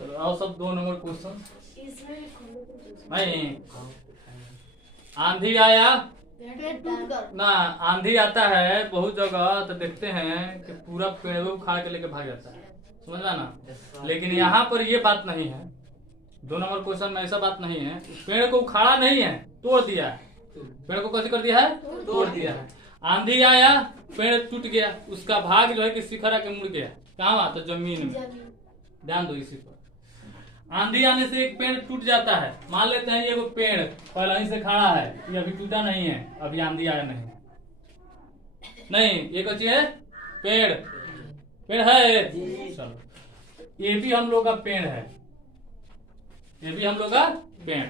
चलो आओ सब 2 नंबर क्वेश्चन। नहीं, आंधी आया ना, आंधी आता है बहुत जगह तो देखते हैं कि पूरा पेड़ उखाड़ के लेके भाग जाता है, समझ में ना। लेकिन यहाँ पर ये बात नहीं है, 2 नंबर क्वेश्चन में ऐसा बात नहीं है। पेड़ को उखाड़ा नहीं है, तोड़ दिया है। पेड़ को कैसे कर दिया है? तोड़ दिया है। आंधी आया, पेड़ टूट गया, उसका भाग जो है कि शिखर आके मुड़ गया, कहाँ? तो जमीन में। ध्यान दो इसी पर। आंधी आने से एक पेड़ टूट जाता है, मान लेते हैं ये वो पेड़ पहले ही से खड़ा है, ये अभी टूटा नहीं है, अभी आंधी आया नहीं, ये कौन है? पेड़ है। चलो ये भी हम लोग का पेड़ है, ये भी हम लोग का पेड़।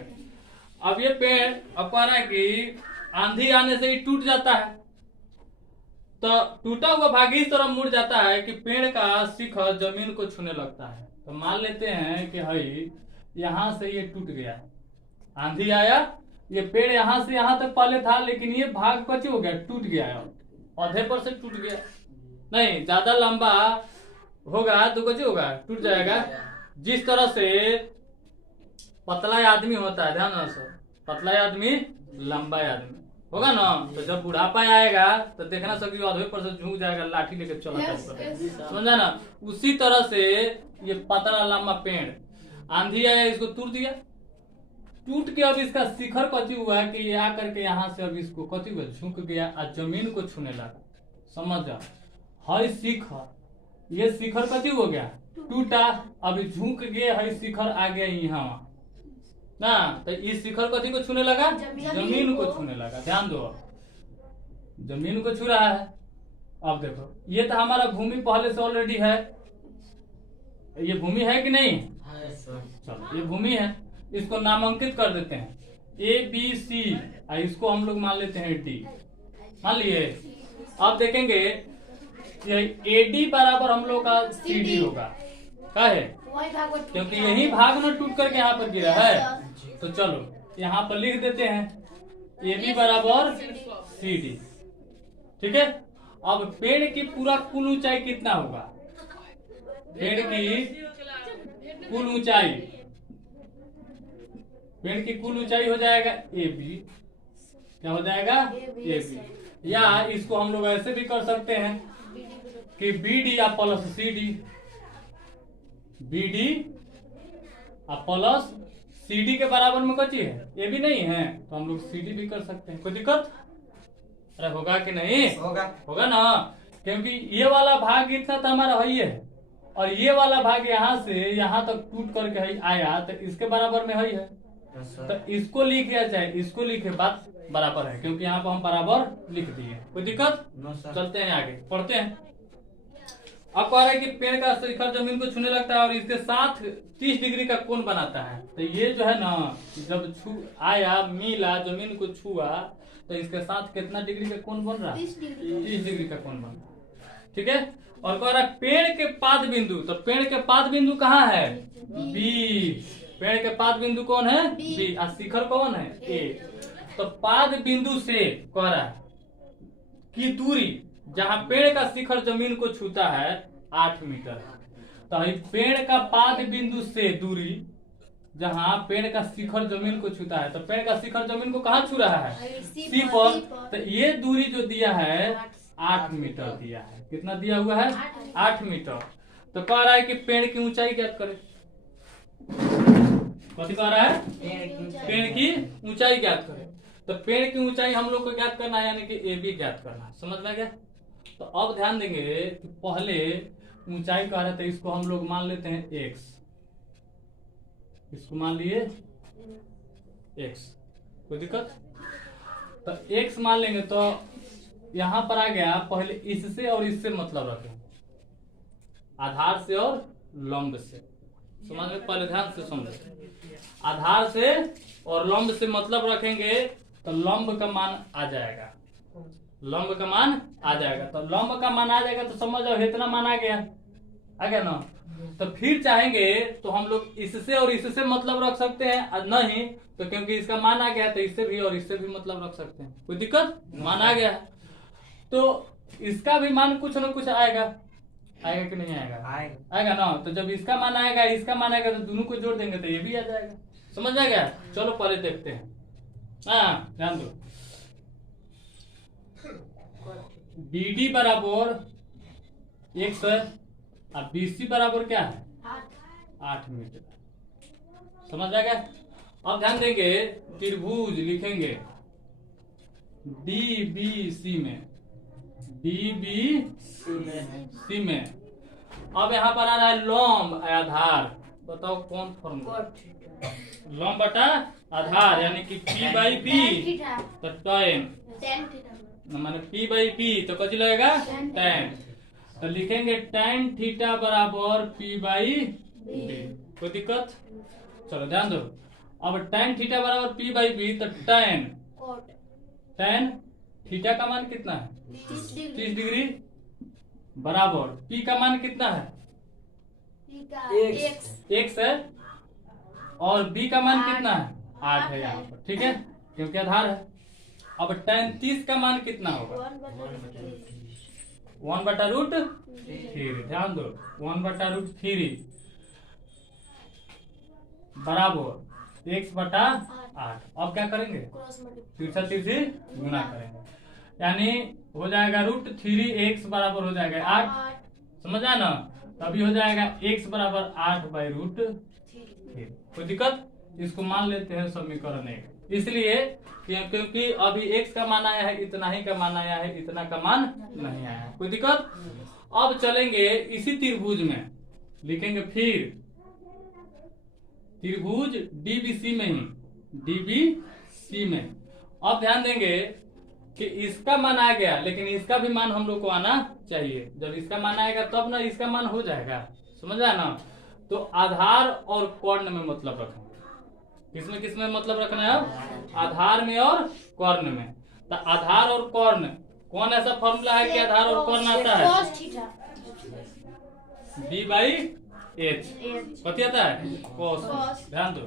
अब ये पेड़ अब कह रहा है कि आंधी आने से ही टूट जाता है, तो टूटा हुआ भाग इस तरह मुड़ जाता है कि पेड़ का शिखर जमीन को छूने लगता है। तो मान लेते हैं कि हई यहाँ से ये टूट गया, आंधी आया, ये पेड़ यहाँ से यहाँ तक पहले था, लेकिन ये भाग कच्चे हो गया, टूट गया, आधे पर से टूट गया। नहीं, ज्यादा लंबा होगा तो कच्चे होगा, टूट जाएगा। जिस तरह से पतला आदमी होता है, ध्यान से, पतला आदमी लंबा आदमी होगा ना, तो जब बुढ़ापा आएगा तो देखना सकी आधे पर से झुक जाएगा, लाठी लेके चला समझा ना। उसी तरह से ये पतला लंबा पेड़, आंधी आया, इसको तोड़ दिया, टूट के अब इसका शिखर कच्ची हुआ कि ये आकर के यहाँ से अब इसको कच्ची हुआ, झुक गया और जमीन को छूने लगा। समझ जा, हई शिखर, ये शिखर कच्ची हो गया, टूटा, अभी झुक गए, हई शिखर आ गया यहाँ ना, तो इस शिखर कथी को छूने लगा? जमीन को छूने लगा। ध्यान दो, जमीन को छू रहा है। अब देखो, ये तो हमारा भूमि पहले से ऑलरेडी है, ये भूमि है कि नहीं? चलो ये भूमि है, इसको नामांकित कर देते हैं ABC, इसको हम लोग मान लेते हैं D, मान लिए। अब देखेंगे AD बराबर हम लोग का CD होगा, क्या है? क्योंकि यही भाग में टूट करके यहाँ पर गिरा है। तो चलो यहाँ पर लिख देते हैं AB बराबर CD, ठीक है। अब पेड़ की पूरा कुल ऊंचाई कितना होगा? पेड़ की कुल ऊंचाई, पेड़ की कुल ऊंचाई हो जाएगा AB, क्या हो जाएगा? AB। या इसको हम लोग ऐसे भी कर सकते हैं कि BD या plus CD, BD plus CD के बराबर में कच्ची है, ये भी नहीं है, तो हम लोग CD भी कर सकते हैं, कोई दिक्कत? अरे होगा कि नहीं? होगा ना, क्योंकि ये वाला भाग इतना तो हमारा है, और ये वाला भाग यहाँ से यहाँ तक टूट करके आया, तो इसके बराबर में है। तो इसको लिखे चाहे इसको लिखे, बात बराबर है, क्योंकि यहाँ पर हम बराबर लिख दिए, कोई दिक्कत? चलते हैं आगे, पढ़ते हैं। अब कह रहा है कि पेड़ का शिखर जमीन को छूने लगता है और इसके साथ 30 डिग्री का कोण बनाता है। तो ये जो है ना, जब छू आया, मिला, जमीन को छुआ, तो इसके साथ कितना डिग्री का कोण बन रहा है? 30 डिग्री का कोण बन रहा है, ठीक है। और कह रहा है पेड़ के पाद बिंदु, तो पेड़ के पाद बिंदु कहाँ है? B। पेड़ के पाद बिंदु कौन है? B। और शिखर कौन है? A। तो पाद बिंदु से कह रहा है कि दूरी जहाँ पेड़ का शिखर जमीन को छूता है 8 मीटर। तो पेड़ का पाद बिंदु से दूरी जहाँ पेड़ का शिखर जमीन को छूता है, तो पेड़ का शिखर जमीन को कहाँ छू रहा है? C पर। तो ये दूरी जो दिया है 8 मीटर दिया है। कितना दिया हुआ है? 8 मीटर। तो कह रहा है कि पेड़ की ऊंचाई ज्ञात करें। कथी कह रहा है? पेड़ की ऊंचाई ज्ञात करें। तो पेड़ की ऊंचाई हम लोग को ज्ञात करना है, यानी कि AB ज्ञात करना है। समझ में गया? तो अब ध्यान देंगे कि पहले ऊंचाई कह रहे थे, इसको हम लोग मान लेते हैं X, इसको मान लिए X, कोई दिक्कत? तो X मान लेंगे, तो यहां पर आ गया, पहले इससे और इससे मतलब रखें, आधार से और लंब से। समझ में? पहले ध्यान से समझे, आधार से और लंब से मतलब रखेंगे, तो लंब का मान आ जाएगा, लंब का मान आ जाएगा। तो लंब का मान आ जाएगा, तो समझ जाओ इतना मान आ गया ना। तो फिर चाहेंगे तो हम लोग इससे और इससे मतलब रख सकते हैं, नहीं तो क्योंकि इसका मान आ गया तो इससे भी और इससे भी मतलब रख सकते हैं, कोई दिक्कत? मान आ गया तो इसका भी मान कुछ न कुछ आएगा, आएगा कि नहीं आएगा? आएगा। आएगा ना। तो जब इसका मान आएगा इसका मान आएगा तो दोनों को जोड़ देंगे तो ये भी आ जाएगा। समझ आ गया? चलो पहले देखते हैं। हाँ ध्यान दो। BD बराबर 100 और BC बराबर क्या है? 8 मीटर। समझ आ गया? अब ध्यान देंगे, त्रिभुज लिखेंगे DBC में, DBC में। अब यहाँ पर आ रहा है लंब आधार। बताओ कौन फॉर्मूला? लंब बटा आधार यानी कि P बाई P तो tan माने P बाई P तो कथी लगेगा? tan। तो लिखेंगे tan थीटा बराबर P बाई B। कोई दिक्कत? चलो ध्यान दो। अब tan थीटा बराबर P बाई B तो tan थीटा का मान कितना है? 30 डिग्री बराबर P का मान कितना है? x है और B का मान कितना है? 8 है यहाँ पर। ठीक है, क्योंकि आधार है। अब tan 30 का मान कितना होगा? 1/√3। ध्यान दो, 1/√3 बराबर x/8। अब क्या करेंगे? तिरछा तिरछी गुना करेंगे, यानी हो जाएगा √3x बराबर हो जाएगा 8। समझ आया ना? तभी हो जाएगा x बराबर 8/√3। कोई दिक्कत? इसको मान लेते हैं समीकरण 1। इसलिए क्योंकि अभी x का मान आया है, इतना ही का मान आया है, इतना का मान नहीं आया है। कोई दिक्कत? अब चलेंगे इसी त्रिभुज में, लिखेंगे फिर त्रिभुज DBC में ही, DBC में। अब ध्यान देंगे कि इसका मान आ गया, लेकिन इसका भी मान हम लोग को आना चाहिए। जब इसका मान आएगा तब ना इसका मान हो जाएगा। समझ आया ना? तो आधार और कर्ण में मतलब रखना। किसमें मतलब रखना है? अब आधार में और कर्ण में। तो आधार और कर्ण, कौन ऐसा फॉर्मूला है कि आधार और कर्ण आता है? B/H। कथी आता है? cos। ध्यान दो,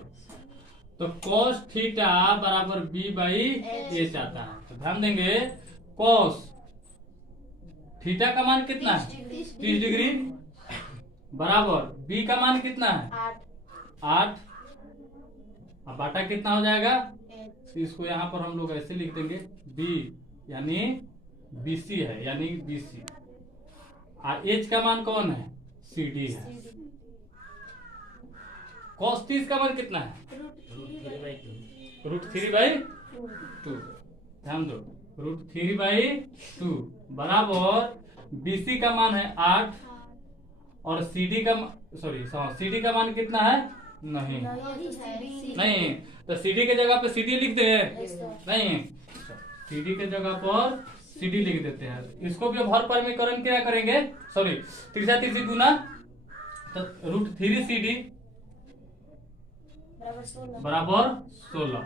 तो cos थीटा बराबर B/H आता है। तो ध्यान देंगे, cos थीटा का मान कितना है? 30 डिग्री बराबर B का मान कितना है? 8। अब बाटा कितना हो जाएगा? तो इसको यहाँ पर हम लोग ऐसे लिख देंगे, B यानी BC है, यानी BC। और H का मान कौन है? CD है। cos 30 का मान कितना है? √3/2। ध्यान दो, √3/2 बराबर BC का मान है 8 और CD का मान कितना है? नहीं, तो CD के जगह पे CD लिख दे। नहीं, CD के जगह पर CD लिख देते हैं। इसको भी अब हर परिमीकरण क्या करेंगे? तिरछा तिरछी गुना, तो √3CD बराबर 16।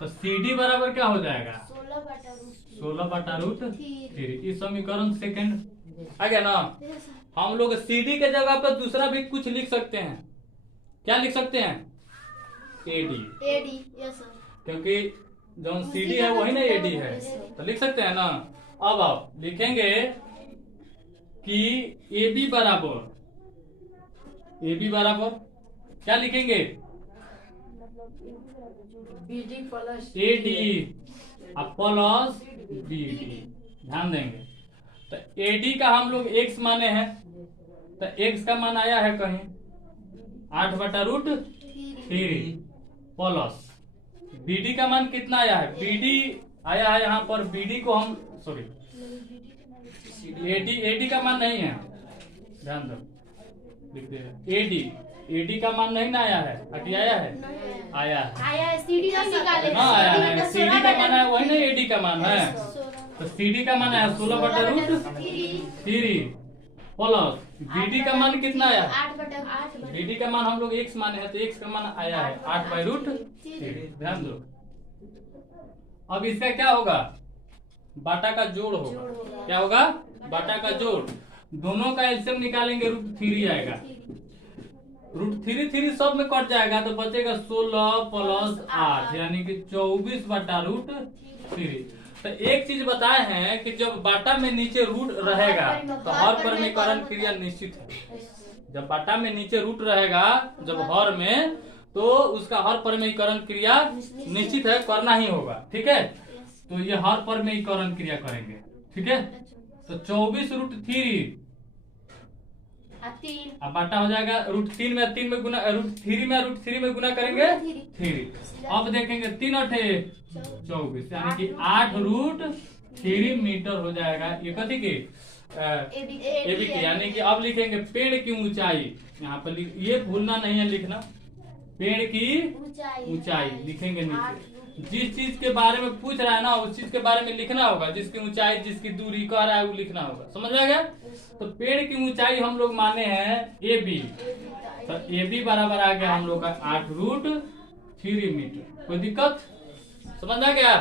तो CD बराबर क्या हो जाएगा? 16/√3। इस समीकरण सेकंड आ गया ना? हम लोग CD के जगह पर दूसरा भी कुछ लिख सकते हैं। क्या लिख सकते हैं? AD, क्योंकि जो CD है वही ना AD है, तो लिख सकते हैं ना। अब आप लिखेंगे कि AB बराबर क्या लिखेंगे? AD plus BD। ध्यान देंगे, तो AD का हम लोग x माने हैं, तो x का मान आया है कहीं 8/√3 प्लस BD का मान कितना आया है? BD आया है यहाँ पर, BD को हम AD का मान नहीं है, ध्यान दो, लिखते हैं AD का मान नहीं ना आया है, हटी आया है, आया है CD हम निकाले। हाँ आया है। CD का मान है वही ना AD का मान है, तो CD का मान है 16/√3 प्लस BD का मान कितना आया? 8/8। BD का मान हम लोग x माने हैं, तो x का मान आया है 8/√3। ध्यान दो, अब इसका क्या होगा? बाटा का जोड़ होगा। क्या होगा? बाटा का जोड़। दोनों का एलसीएम निकालेंगे, √3 आएगा। √3 सब में कट जाएगा तो बचेगा 16 + 8 यानी कि 24/√3। तो एक चीज बताए हैं कि जब बाटा में नीचे रूट रहेगा तो हर परिमेयकरण क्रिया निश्चित है। जब बाटा में नीचे रूट रहेगा जब हर में, तो उसका हर परिमेयकरण क्रिया निश्चित है, करना ही होगा। ठीक है, तो ये हर परिमेयकरण क्रिया करेंगे। ठीक है, तो 24√3 3 अब बाटा हो जाएगा √3 में 3 में गुना, √3 में √3 में गुना करेंगे 3। अब देखेंगे 3 8 24, यानी कि 8√3 मीटर हो जाएगा। ये कथी की एबी की, यानी कि अब लिखेंगे पेड़ की ऊंचाई। यहाँ पर ये भूलना नहीं है लिखना, पेड़ की ऊंचाई लिखेंगे नीचे। जिस चीज के बारे में पूछ रहा है ना उस चीज के बारे में लिखना होगा, जिसकी ऊंचाई जिसकी दूरी कह रहा है वो लिखना होगा। समझ आ गया? तो पेड़ की ऊंचाई हम लोग माने हैं AB, तो AB बराबर आ गया हम लोग का 8√3 मीटर। कोई दिक्कत? समझ आ गया?